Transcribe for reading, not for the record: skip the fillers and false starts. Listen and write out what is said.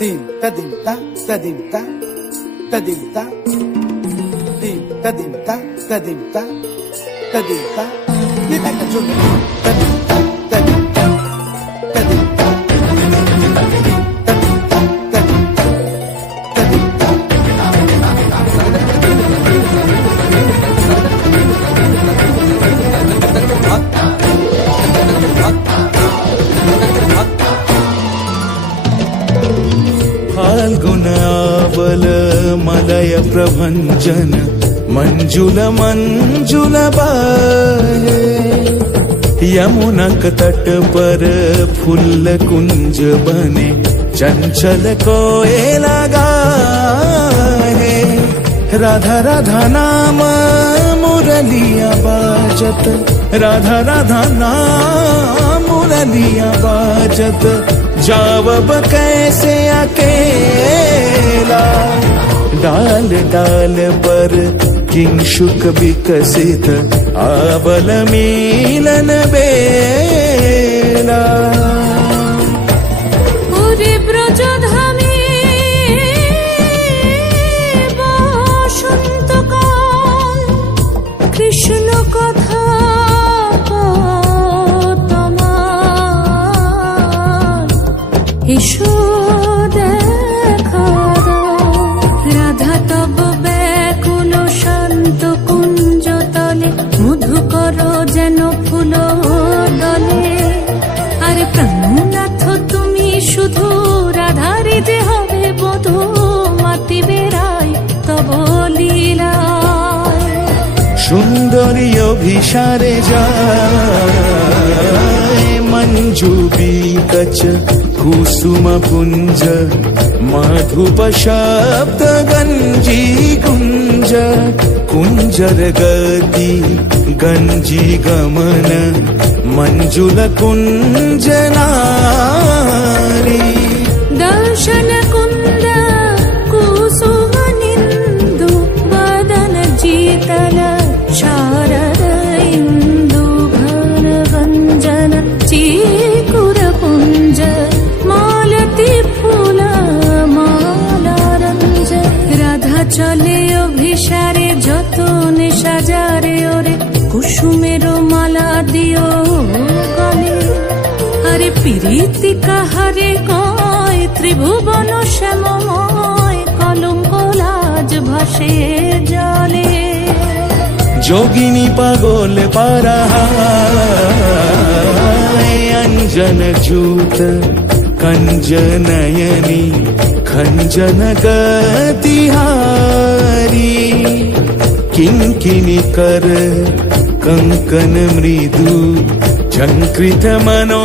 Dim ta dim ta ta dim ta ta dim ta dim ta dim ta ta dim ta ta dim ta ये तक जो ta dim ta ta dim ta ta dim ta ta dim ta ta dim ta ta dim ta फाल्गुनावल मलय प्रभंजन मंजुल मंजुल बाहे यमुनक तट पर फूल कुंज बने चंचल कोयला गाहे राधा राधा नाम मुरलिया बाजत राधा राधा नाम मुरलिया बाजत जावब कैसे अकेला डाल डाल पर किंशुक विकसित आबल मिलन बेला पूरे ब्रजधामे बसन्तकाल कृष्ण कथा এসো দেখা দাও রাধা তব ব্যাকুল শান্ত কুঞ্জ তলে মধুকর যেন ফুল দলে আরে প্রাণনাথ তুমি শুধু রাধারে যে হবে বধূ মাতি বেড়াই তব লীলায় সুন্দরী অভিসারে যায় मंजू बीकच कुसुम पुंज मधुप शब्द गंजी कुंज कुंजर गति गंजी गमन मंजुल कुंज नारी दर्शन कुंद कुसुम निंदु वदन जीतल शारद इंदु घन गंजन चीकुर पुंज मालती फूल माला रंज राधा चले अभिसारे যতনে সাজারে ওরে কুসুমের মালা দিও গলে আরে প্রীতি কাহারে কয় ত্রিভুবন শ্যামময় কলঙ্ক লাজ ভাসে জলে जोगिनी पागोल पारा अंजन जूत कंजनयनी खंजन गतिहारी किंकिनी कर कंकन मृदु झंकृत मनो